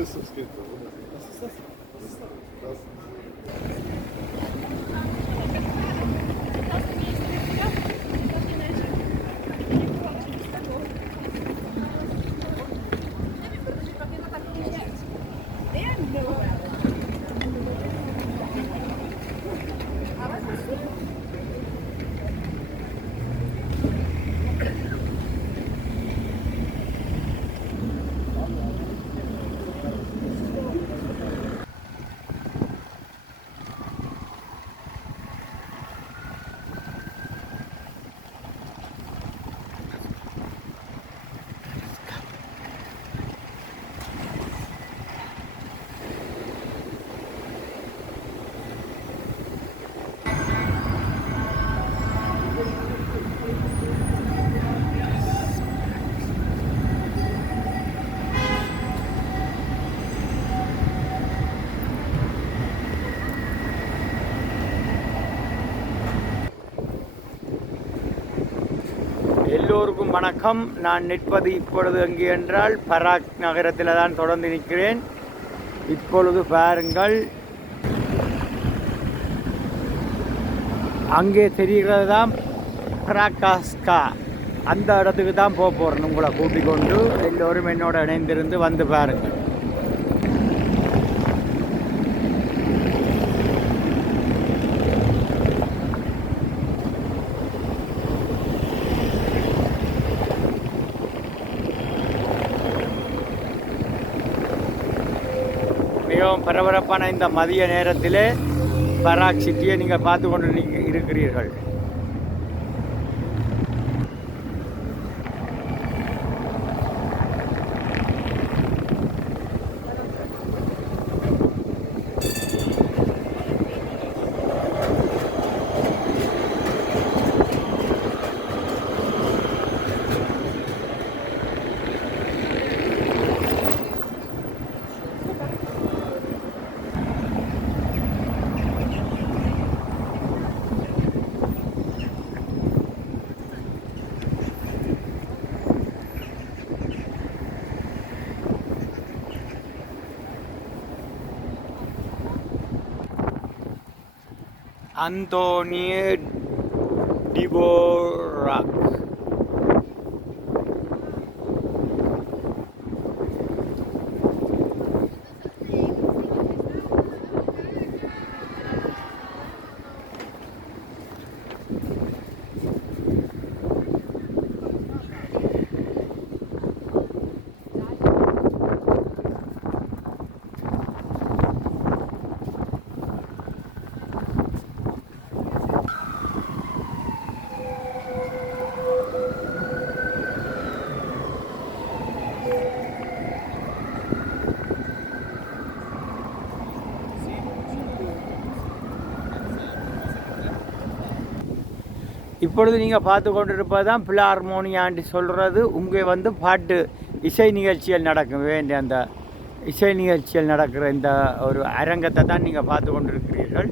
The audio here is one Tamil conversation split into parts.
Das geht so. Was ist das? Was ist das? எல்லோருக்கும் வணக்கம். நான் நிற்பது இப்பொழுது எங்கே என்றால் பராக் நகரத்தில் தான் தொடர்ந்து நிற்கிறேன். இப்பொழுது பாருங்கள், அங்கே தெரிகிறது தான் பராகாஸ்கா. அந்த இடத்துக்கு தான் போக போகிறேன். உங்களை கூட்டிக் கொண்டு எல்லோரும் என்னோட இணைந்திருந்து வந்து பாருங்கள். மிகவும் பரபரப்பான இந்த மதிய நேரத்திலே பராக் சிட்டியை நீங்கள் பார்த்து கொண்டு இருக்கிறீர்கள். Antonio Dvorak. இப்பொழுது நீங்கள் பார்த்து கொண்டிருப்பது தான் பிலார்மோனியாண்டி சொல்கிறது. உங்கே வந்து பாட்டு இசை நிகழ்ச்சிகள் நடக்கும் வேண்டிய அந்த இசை நிகழ்ச்சிகள் நடக்கிற இந்த ஒரு அரங்கத்தை தான் நீங்கள் பார்த்து கொண்டிருக்கிறீர்கள்.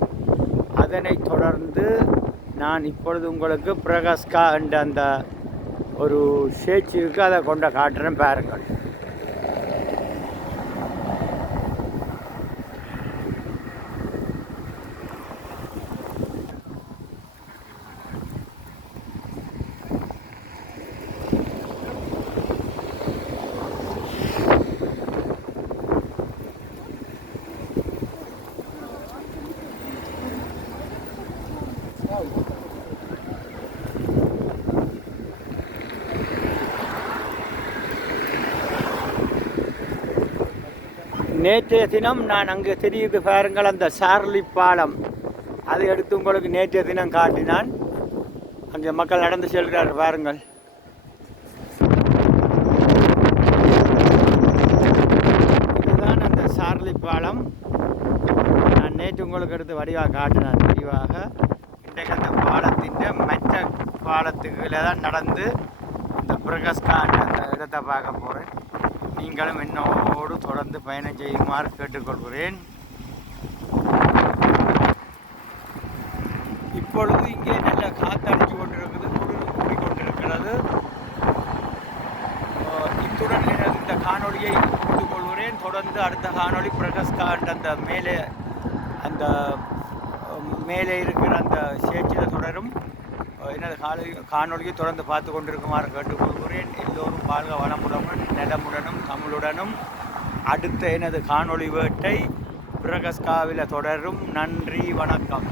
அதனைத் தொடர்ந்து நான் இப்பொழுது உங்களுக்கு பிரகாஸ்கா என்ற அந்த ஒரு ஸ்டேஜ் இருக்குது, அதை கொண்டு காட்டுறேன் பாருங்கள். நேற்றைய தினம் நான் அங்கே தெரியுது பாருங்கள், அந்த சார்லி பாலம் அதை எடுத்து உங்களுக்கு நேற்றைய தினம் காட்டினான். அங்கே மக்கள் நடந்து செல்கிறார்கள் பாருங்கள். இதுதான் அந்த சார்லி பாலம். நான் நேற்று உங்களுக்கு எடுத்து வடிவாக காட்டினான் விரிவாக. இன்றைக்கு அந்த பாலத்தின் மற்ற பாலத்துக்குள்ள தான் நடந்து இந்த பிரகாஷ்கான் அந்த இடத்தை பார்க்க போகிறேன். நீங்களும் என்னோடு தொடர்ந்து பயணம் செய்யுமாறு கேட்டுக்கொள்கிறேன். இப்பொழுது இங்கே நல்ல காத்தடிச்சு கொண்டிருக்குது, குளிர் கூடிக்கொண்டிருக்கிறது. இத்துடன் இந்த காணொலியை முடித்துக் கொள்கிறேன். தொடர்ந்து அடுத்த காணொளி பிரகாஷ்காண்ட் அந்த அந்த மேலே இருக்கிற அந்த சேற்றில் தொடரும். எனது காணொலியை தொடர்ந்து பார்த்து கொண்டிருக்குமாறு கேட்டுக்கொள்கிறேன். எல்லோரும் வாழ்க வளமுடனும் நலமுடனும் தமிழுடனும். அடுத்த எனது காணொளி வேட்டை பிரகாஷ்காவில் தொடரும். நன்றி, வணக்கம்.